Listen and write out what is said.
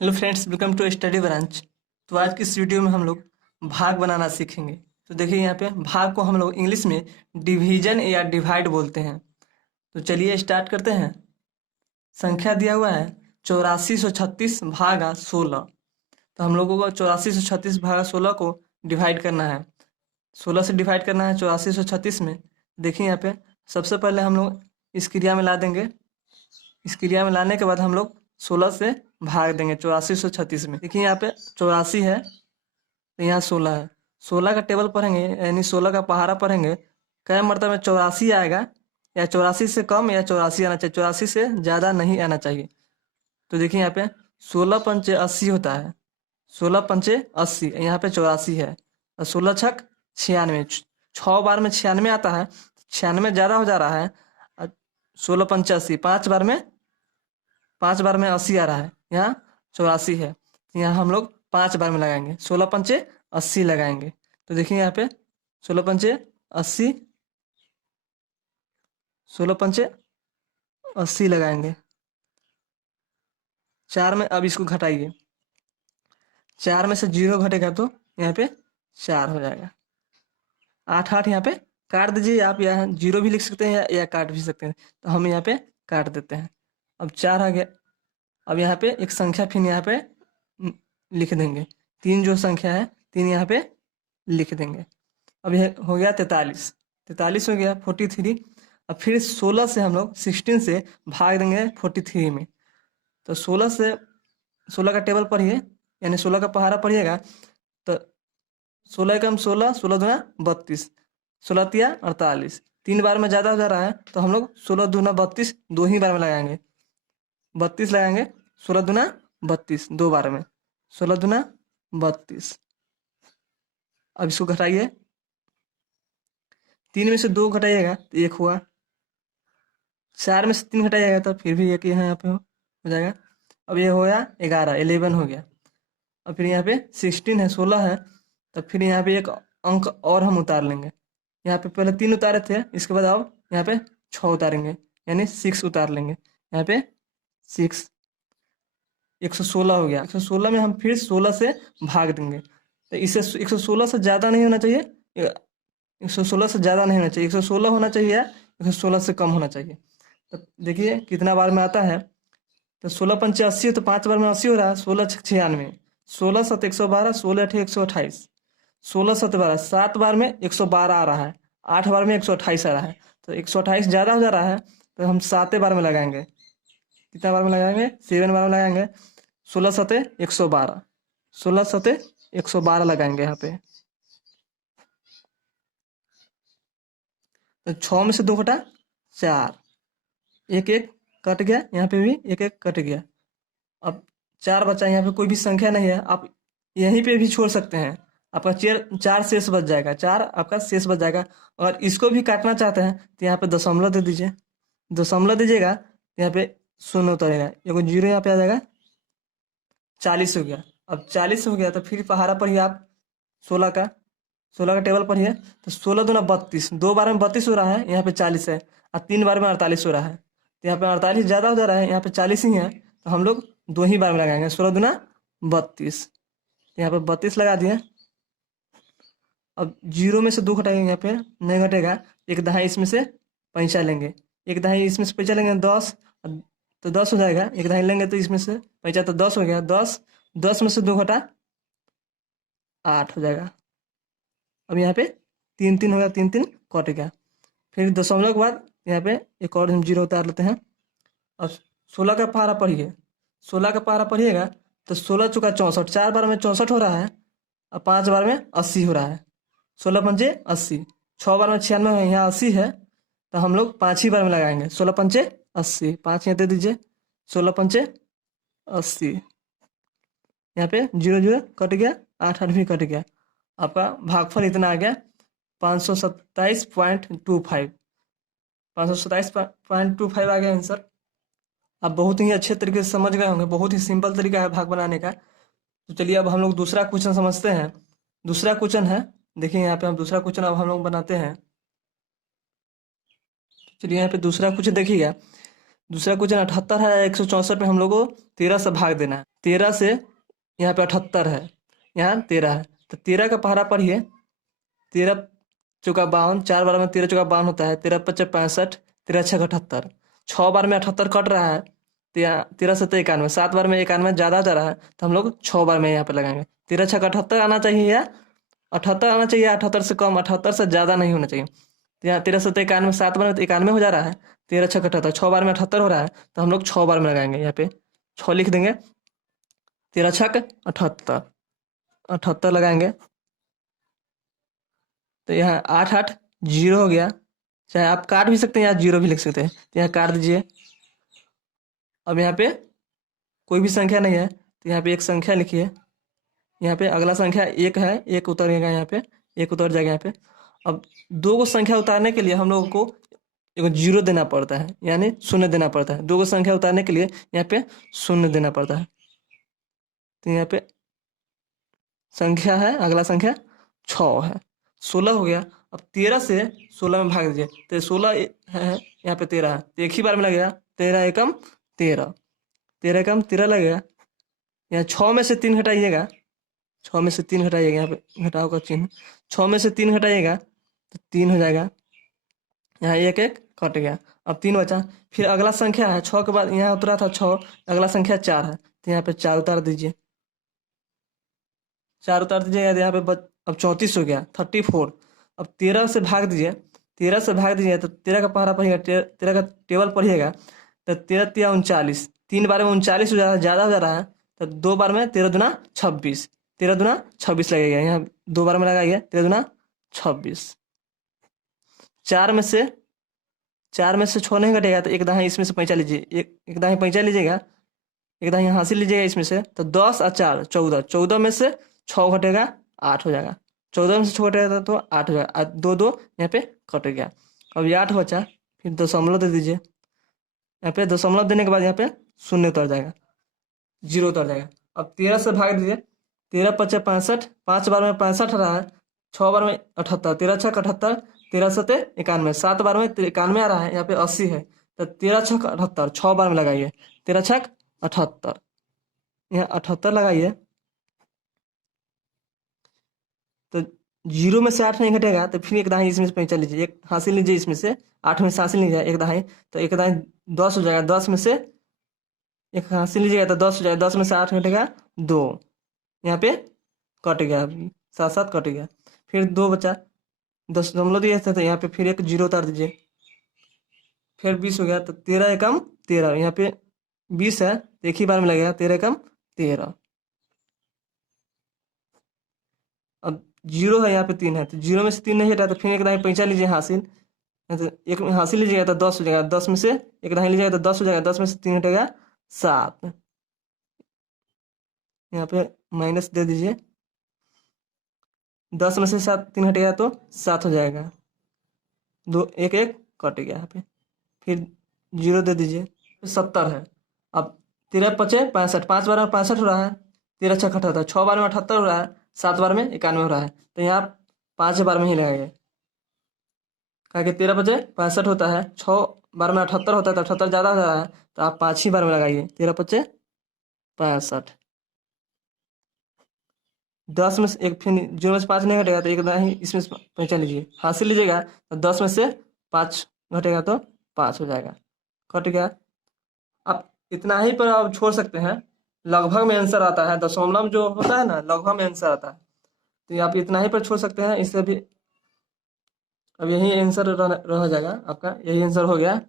Hello friends, welcome to study branch. तो आज की इस वीडियो में हम लोग भाग बनाना सीखेंगे। तो देखिए यहाँ पे भाग को हम लोग इंग्लिश में डिवीजन या डिवाइड बोलते हैं। तो चलिए स्टार्ट करते हैं। संख्या दिया हुआ है 8436 भागा 16। तो हम लोगों को 8436 भागा 16 को डिवाइड करना है। 16 से डिवाइड करना है 8436 में। देखिए यहाँ पे सबसे पहले हम लोग इस क्रिया में ला देंगे। इस क्रिया में लाने के बाद हम लोग 16 से भाग देंगे 8436 में। देखिए यहाँ पे 84 है तो यहाँ 16 है। 16 का टेबल पढ़ेंगे यानी 16 का पहाड़ा पढ़ेंगे। कै मरतबा में 84 आएगा, या 84 से कम या 84 आना चाहिए, 84 से ज़्यादा नहीं आना चाहिए। तो देखिए यहाँ पे 16 पंचे 80 होता है। 16 पंचे 80, यहाँ पे 84 है और 16 छक 96। 6 बार में 96 आता है, 96 ज़्यादा हो जा रहा है। 16 पंचे 80, 5 बार में 80 आ रहा है, यहाँ 84 है। यहाँ हम लोग 5 बार में लगाएंगे, 16 पंचे 80 लगाएंगे। तो देखिए यहाँ पे 16 पंचे 80, 16 पंचे 80 लगाएंगे। 4 में अब इसको घटाइए, 4 में से 0 घटेगा तो यहाँ पे 4 हो जाएगा। 8 8 यहाँ पे काट दीजिए आप, यहाँ 0 भी लिख सकते हैं या काट भी सकते हैं। तो हम यहाँ पे काट देते हैं। अब 4 आ गया। अब यहाँ पे एक संख्या फिर यहाँ पे लिख देंगे। 3 जो संख्या है 3 यहाँ पे लिख देंगे। अब यह हो गया 43, 43 हो गया 43। अब फिर 16 से हम लोग 16 से भाग देंगे 43 में। तो 16 से 16 का टेबल पढ़िए, यानी 16 का पहाड़ा पढ़िएगा। तो 16 कम 16, 16 दूना 32, 16 तिया 48। 3 बार में ज़्यादा हो जा रहा है तो हम लोग 16 दूना 32 दो ही बार में लगाएंगे। 32 लगाएंगे, 16 दूना 32 2 बार में, 16 दूना 32। अब इसको घटाइए, 3 में से 2 घटाइएगा तो 1 हुआ। 4 में से 3 घटाइएगा तो फिर भी 1 यहाँ पे हो जाएगा। अब ये हो गया 11, 11 हो गया। अब फिर यहाँ पे 16 है, 16 है, तो फिर यहाँ पे एक अंक और हम उतार लेंगे। यहाँ पे पहले 3 उतारे थे, इसके बाद अब यहाँ पे 6 उतारेंगे, यानी 6 उतार लेंगे। यहाँ पे 6, 116 हो गया। 116 में हम फिर 16 से भाग देंगे। तो इसे 116 से ज़्यादा नहीं होना चाहिए, 116 से ज़्यादा नहीं होना चाहिए, 116 होना चाहिए या 116 से कम होना चाहिए। तो देखिए कितना बार में आता है। तो 16 पंचे 80 तो 5 बार में 80 हो रहा है। 16 छक 96, 16 सत 112, 16 अठे 128, 16 सत 12, 7 बार में 112 आ रहा है, 8 बार में 128 आ रहा है। तो 128 ज़्यादा हो जा रहा है तो हम 7 बार में लगाएंगे। कितना बार में लगाएंगे? 7 बार में लगाएंगे। 16 सते 112, 16 सते 112 लगाएंगे यहाँ पे। तो 6 में से 2 घटा 4, 1 1 कट गया, यहाँ पे भी 1 1 कट गया। अब 4 बचा, यहाँ पे कोई भी संख्या नहीं है, आप यहीं पे भी छोड़ सकते हैं। आपका 4 शेष बच जाएगा, 4 आपका शेष बच जाएगा। और इसको भी काटना चाहते हैं तो यहाँ पे दशमलव दे दीजिए। दशमलव दीजिएगा तो यहाँ पे शून्य उतरेगा, एगो 0 यहाँ पे आ जाएगा। 40 हो गया। अब 40 हो गया तो फिर पहाड़ा पढ़िए आप 16 का, 16 का टेबल पढ़िए। तो 16 दूना 32, 2 बार में 32 हो रहा है, यहाँ पे 40 है, और 3 बार में 48 हो रहा है। तो यहाँ पे 48 ज़्यादा हो जा रहा है, यहाँ पे 40 ही है, तो हम लोग 2 ही बार में लगाएंगे। 16 दूना 32, यहाँ पे 32 लगा दिए। अब 0 में से 2 घटाएंगे, यहाँ पे नहीं घटेगा। 1 दहाई इसमें से पैंचा लेंगे, 1 दहाई इसमें से पैंचा लेंगे 10, तो 10 हो जाएगा। 1 दहाई लेंगे तो इसमें से पैंचा तो 10 हो गया। 10, 10 में से 2 घटा 8 हो जाएगा। अब यहाँ पे 3 3 हो गया, 3 3 कट गया। फिर दशमलव के बाद यहाँ पे एक और हम 0 उतार लेते हैं। अब 16 का पहाड़ा पढ़िए, 16 का पहाड़ा पढ़िएगा तो 16 चौका 64, 4 बार में 64 हो रहा है, और 5 बार में 80 हो रहा है। 16 पंचे 80, 6 बार में 96 है, यहाँ 80 है, तो हम लोग 5 ही बार में लगाएंगे। 16 पंचे 80, 5 यहाँ दे दीजिए। 16 पंचे 80, यहाँ पे 0 0 कट गया, 8 8 भी कट गया। आपका भागफल इतना आ गया 527.25, 527.25 आ गया आंसर। आप बहुत ही अच्छे तरीके से समझ गए होंगे, बहुत ही सिंपल तरीका है भाग बनाने का। तो चलिए अब हम लोग दूसरा क्वेश्चन समझते हैं। दूसरा क्वेश्चन है, देखिए यहाँ पे हम दूसरा क्वेश्चन अब हम लोग बनाते हैं। चलिए यहाँ पे दूसरा क्वेश्चन देखिएगा। दूसरा क्वेश्चन 78 है, 164 में हम लोग को 13 से भाग देना है। 13 से यहाँ पे 78 है, यहाँ 13 है, तो 13 का पहरा पढ़िए। 13 चौका 52, 4 बार में 13 चौका 52 होता है, 13 पच्चे 65, 13 छः 78, 6 बार में 78 कट रहा है, 13 सत्तर 91, 7 बार में 91 ज़्यादा जा रहा है, तो हम लोग 6 बार में यहाँ पे लगाएंगे। 13 छः 78 आना चाहिए या 78 आना चाहिए, 78 से कम, 78 से ज़्यादा नहीं होना चाहिए। तो यहाँ 13 सत्तर 91, 7 बार में 91 हो जा रहा है, 13 छः 78, 6 बार में 78 हो रहा है, तो हम लोग 6 बार में लगाएंगे। यहाँ पे 6 लिख देंगे, 13 छः 78, 78 लगाएंगे, तो यहाँ 8 8 जीरो हो गया। चाहे आप काट भी सकते हैं या जीरो भी लिख सकते हैं, तो यहाँ काट दीजिए। अब यहाँ पे कोई भी संख्या नहीं है, तो यहाँ पे एक संख्या लिखिए। यहाँ पे अगला संख्या एक है, एक उतरेगा, यहाँ पे एक उतर जाएगा यहाँ पे। अब दो को संख्या उतारने के लिए हम लोगों को एक जीरो देना पड़ता है, यानी शून्य देना पड़ता है। दो को संख्या उतारने के लिए यहाँ पे शून्य देना पड़ता है। तो यहाँ पे संख्या है, अगला संख्या 6 है, 16 हो गया। अब 13 से 16 में भाग दीजिए, तो 16 है, यहाँ पे 13 है, तो एक ही बार में लगेगा, 13 एकम 13, 13 एकम 13 लगेगा। यहाँ 6 में से 3 घटाइएगा, 6 में से 3 घटाइएगा, यहाँ पे घटाओ का चिन्ह, 6 में से 3 घटाइएगा तो 3 हो जाएगा। यहाँ एक एक कट गया, अब 3 बचा। फिर अगला संख्या है 6 के बाद, यहाँ उतरा था 6, अगला संख्या 4 है, तो यहाँ पे 4 उतार दीजिए, 4 उतार दीजिएगा, तो यहाँ पे अब 34 हो गया, 34। अब 13 से भाग दीजिए, 13 से भाग दीजिए तो 13 का पहरा पढ़िएगा, 13 का टेबल पढ़िएगा, तो 13 तिया 39, 3 बार में 39 हो जा रहा है, ज़्यादा हो जा रहा है, तो 2 बार में 13 दूना 26, 13 दूना 26 लगेगा। यहाँ 2 बार में लगाइए, 13 दूना 26। 4 में से 6 नहीं घटेगा, तो एक दाही इसमें से पैंचा लीजिए, एक दाही पैंचा लीजिएगा, एक दाही हासिल लीजिएगा इसमें से, तो 10 और 4 14, 14 में से 6 घटेगा 8 हो जाएगा, 14 में से 6 घटेगा तो 8 हो जाएगा, 2 2 यहाँ पे कट गया। अब ये 8 बचा, फिर दशमलव दे दीजिए, यहाँ पे दशमलव देने के बाद यहाँ पे शून्य उतर जाएगा, जीरो उतर जाएगा। अब 13 से भाग दीजिए, 13 पच्चे 65, 5 बार में 65 रहा है, 6 बार में 78, 13 छः 78, 13 सत्ते 91, 7 बार में 91 आ रहा है, यहाँ पे 80 है, तो 13 छः 78, 6 बार में लगाइए, 13 छः 78, यहाँ 78 लगाइए, तो जीरो में से 8 नहीं घटेगा, तो फिर एक दाही इसमें से पैंचा लीजिए, एक हासिल लीजिए इसमें से, 8 में से हासिल लीजिए एक दाही, तो एक दाही 10 हो जाएगा, 10 में से एक हासिल लीजिएगा तो 10 हो जाएगा, 10 में से 8 घटेगा 2, यहाँ पे कट गया, साथ साथ कट गया। फिर 2 बचा, दशमलव दिए थे, तो यहाँ पे फिर एक जीरो उतार दीजिए, फिर 20 हो गया, तो 13 एकम 13, यहाँ पे 20 है, तो एक ही बार में लगेगा, 13 एकम 13। अब जीरो है, यहाँ पे 3 है, तो जीरो में से 3 नहीं हटा, तो फिर एक दाही पैंचा लीजिए हासिल, तो एक हासिल लीजिएगा तो 10 हो जाएगा, 10 में से एक दाही लीजिएगा तो 10 हो जाएगा, 10 में से 3 हटेगा 7, यहाँ पे माइनस दे दीजिए, 10 में से 7 3 हटेगा तो 7 हो जाएगा, 2 एक एक कट गया, यहाँ पे फिर जीरो दे दीजिए, 70 है। अब 13 पचे 65, 5 बार में 65 हो रहा है, 13 छः 78, 6 बार में 78 हो रहा है, 7 बार में 91 हो रहा है, तो यहाँ 5 बार में ही लगाएंगे, कहा कि 13 बजे 65 होता है, 6 बार में 78 होता है, तो 78 ज़्यादा हो रहा है, तो आप 5 ही बार में लगाइए, 13 पचे 65। 10 में से एक, फिर जीरो में से 5 नहीं घटेगा, तो एक दाही इसमें से पैंचा लीजिए, हासिल लीजिएगा, तो 10 में से 5 घटेगा तो 5 हो जाएगा, कट गया। आप इतना ही पर आप छोड़ सकते हैं, लगभग में आंसर आता है, दशमलव जो होता है ना, लगभग में आंसर आता है, तो आप इतना ही पर छोड़ सकते हैं, इससे भी अब यही आंसर रह जाएगा आपका, यही आंसर हो गया।